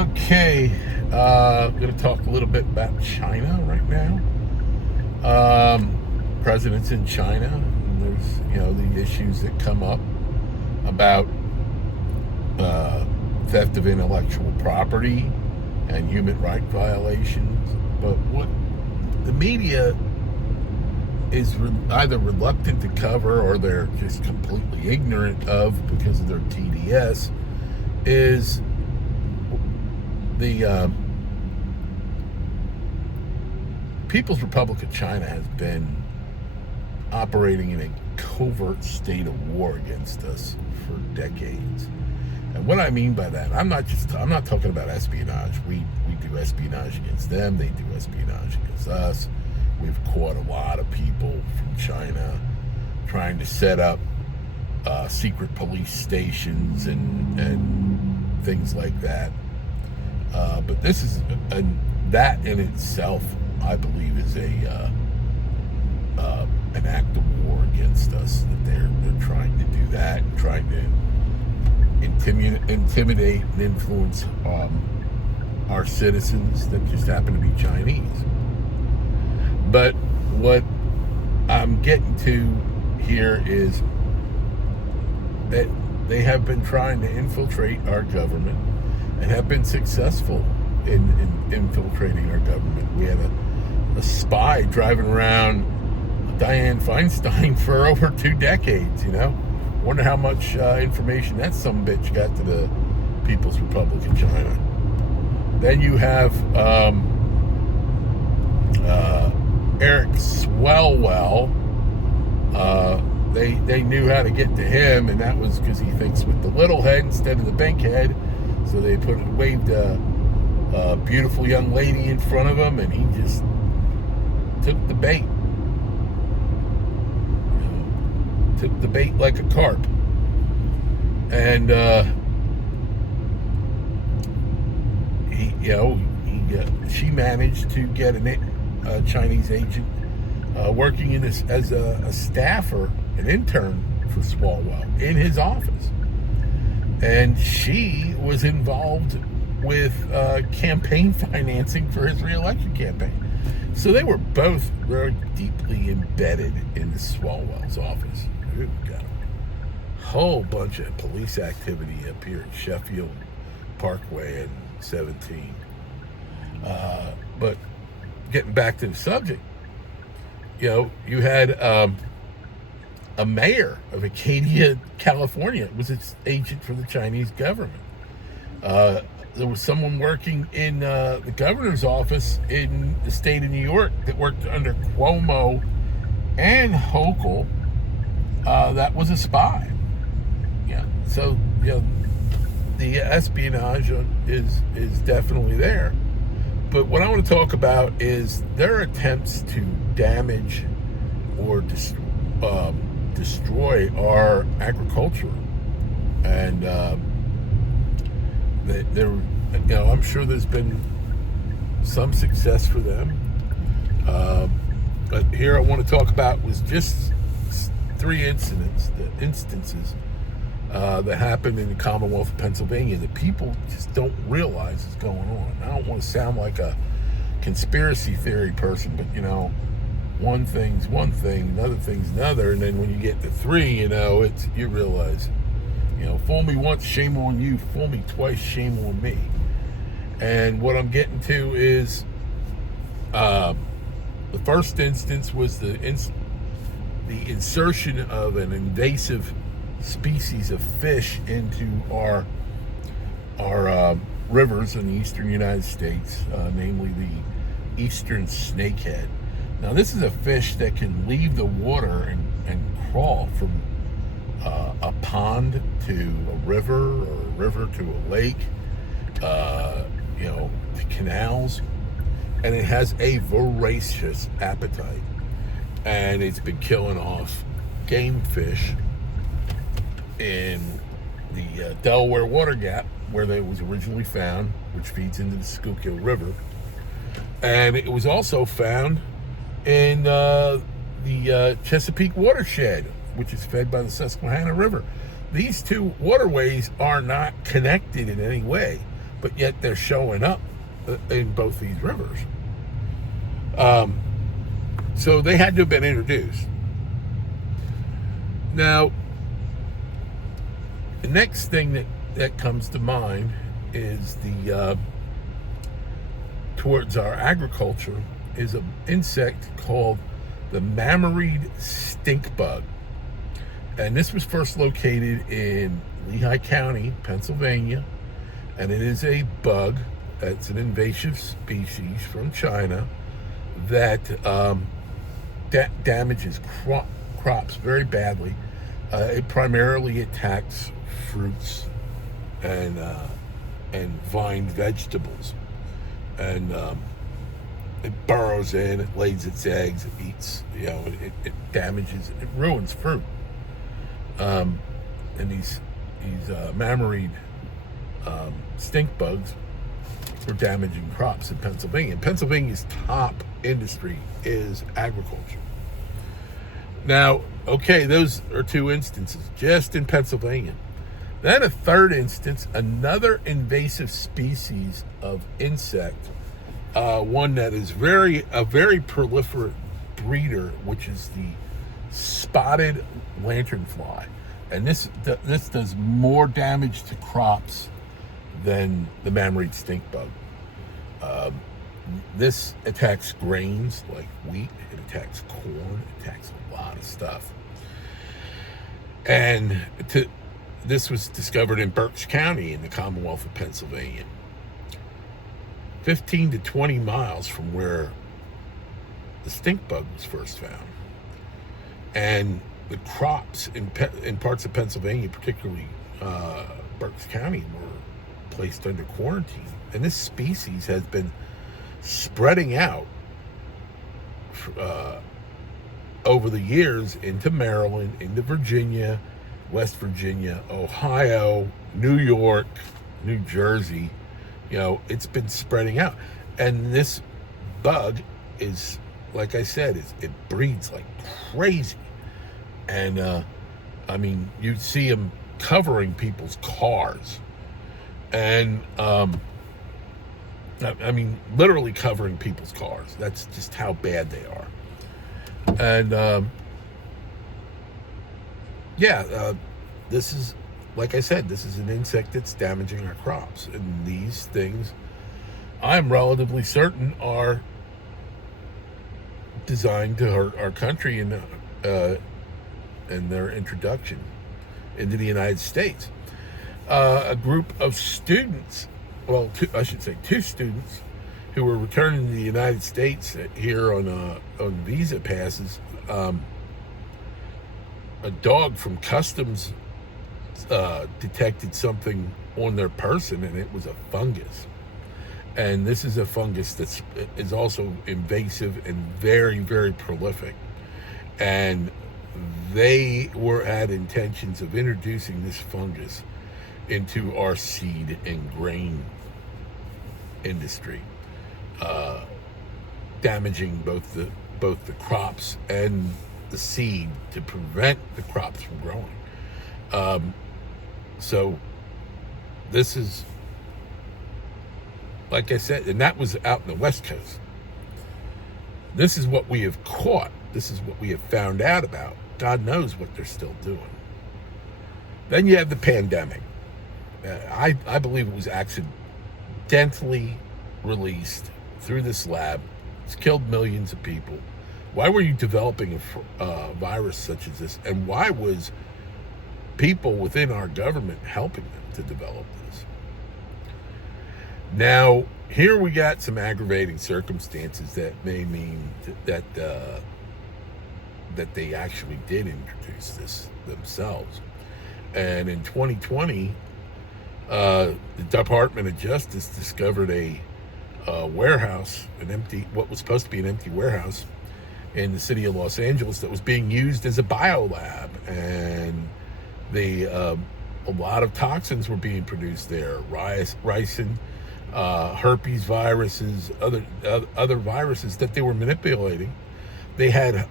Okay, I'm going to talk a little bit about China right now. Presidents in China, and there's the issues that come up about theft of intellectual property and human rights violations. But what the media is either reluctant to cover or they're just completely ignorant of because of their TDS is the People's Republic of China has been operating in a covert state of war against us for decades. And what I mean by that, I'm not talking about espionage. We do espionage against them, they do espionage against us. We've caught a lot of people from China trying to set up secret police stations and things like that. But this is that in itself, I believe, is an act of war against us. That they're trying to do that, and trying to intimidate and influence our citizens that just happen to be Chinese. But what I'm getting to here is that they have been trying to infiltrate our government and have been successful in infiltrating our government. We had a spy driving around Dianne Feinstein for over 2 decades, Wonder how much information that some bitch got to the People's Republic of China. Then you have Eric Swalwell. They knew how to get to him, and that was because he thinks with the little head instead of the big head. So they waved a beautiful young lady in front of him, and he just took the bait. Took the bait like a carp. And she managed to get a Chinese agent working in this as a staffer, an intern for Swalwell in his office. And she was involved with campaign financing for his re-election campaign. So they were both very deeply embedded in the Swalwell's office. We've got a whole bunch of police activity up here at Sheffield Parkway and 17. But getting back to the subject, you had a mayor of Acadia, California, was its agent for the Chinese government. There was someone working in the governor's office in the state of New York that worked under Cuomo and Hochul. That was a spy. Yeah. So the espionage is definitely there. But what I want to talk about is their attempts to damage or destroy our agriculture, and I'm sure there's been some success for them. But here I want to talk about was just 3 instances that happened in the Commonwealth of Pennsylvania that people just don't realize is going on. I don't want to sound like a conspiracy theory person, but one thing's one thing, another thing's another, and then when you get to 3, you realize, fool me once, shame on you. Fool me twice, shame on me. And what I'm getting to is the first instance was the insertion of an invasive species of fish into our rivers in the eastern United States, namely the eastern snakehead. Now, this is a fish that can leave the water and crawl from a pond to a river, or a river to a lake, to canals, and it has a voracious appetite. And it's been killing off game fish in the Delaware Water Gap, where they was originally found, which feeds into the Schuylkill River. And it was also found in the Chesapeake watershed, which is fed by the Susquehanna River. These two waterways are not connected in any way, but yet they're showing up in both these rivers. So they had to have been introduced. Now, the next thing that comes to mind is towards our agriculture is an insect called the mammaried stink bug. And this was first located in Lehigh County, Pennsylvania. And it is a bug that's an invasive species from China that damages crops very badly. It primarily attacks fruits and vine vegetables. And it burrows in, it lays its eggs, it eats, it damages, it ruins fruit. And these mammaried stink bugs were damaging crops in Pennsylvania. And Pennsylvania's top industry is agriculture. Now, okay, those are two instances just in Pennsylvania. Then a third instance, another invasive species of insect, one that is a very proliferate breeder, which is the spotted lanternfly. And this does more damage to crops than the mammaried stink bug. This attacks grains like wheat, it attacks corn, it attacks a lot of stuff. And this was discovered in Berks County in the Commonwealth of Pennsylvania. 15 to 20 miles from where the stink bug was first found. And the crops in parts of Pennsylvania, particularly Berks County, were placed under quarantine. And this species has been spreading out over the years into Maryland, into Virginia, West Virginia, Ohio, New York, New Jersey. It's been spreading out. And this bug is, like I said, it breeds like crazy. And, you see them covering people's cars. And, literally covering people's cars. That's just how bad they are. And, this is, like I said, this is an insect that's damaging our crops. And these things, I'm relatively certain, are designed to hurt our country and their introduction into the United States. A group of students, two students, who were returning to the United States here on visa passes. A dog from customs detected something on their person, and it was a fungus. And this is a fungus that is also invasive and very, very prolific. And they had intentions of introducing this fungus into our seed and grain industry, damaging both the crops and the seed to prevent the crops from growing. So this is, like I said, and that was out in the West Coast. This is what we have caught. This is what we have found out about. God knows what they're still doing. Then you have the pandemic. I believe it was accidentally released through this lab. It's killed millions of people. Why were you developing a virus such as this? And why was people within our government helping them to develop this? Now, here we got some aggravating circumstances that may mean that they actually did introduce this themselves. And in 2020, the Department of Justice discovered a warehouse, what was supposed to be an empty warehouse in the city of Los Angeles that was being used as a biolab, and a lot of toxins were being produced there, ricin, herpes viruses, other viruses that they were manipulating. They had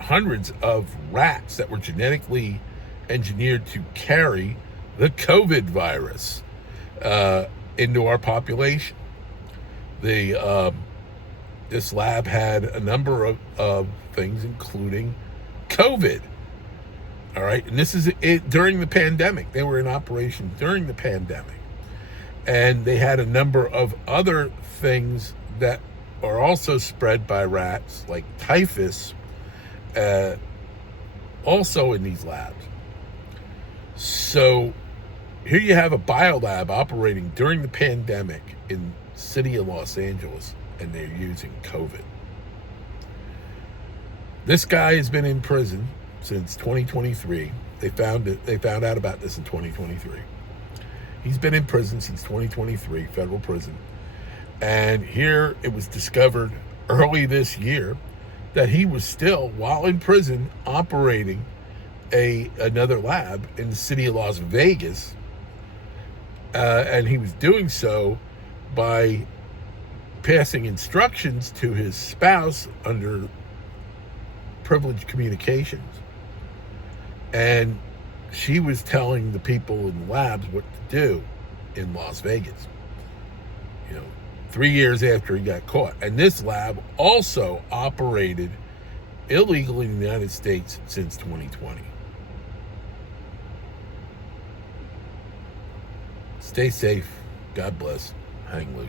hundreds of rats that were genetically engineered to carry the COVID virus. into our population. The This lab had a number of things, including COVID. All right, and this is it during the pandemic. They were in operation during the pandemic, and they had a number of other things that are also spread by rats, like typhus, also in these labs. So here you have a biolab operating during the pandemic in the city of Los Angeles, and they're using COVID. This guy has been in prison since 2023. They found out about this in 2023. He's been in prison since 2023, federal prison. And here it was discovered early this year that he was still, while in prison, operating another lab in the city of Las Vegas. And he was doing so by passing instructions to his spouse under privileged communications. And she was telling the people in the labs what to do in Las Vegas, 3 years after he got caught. And this lab also operated illegally in the United States since 2020. Stay safe. God bless. Hang loose.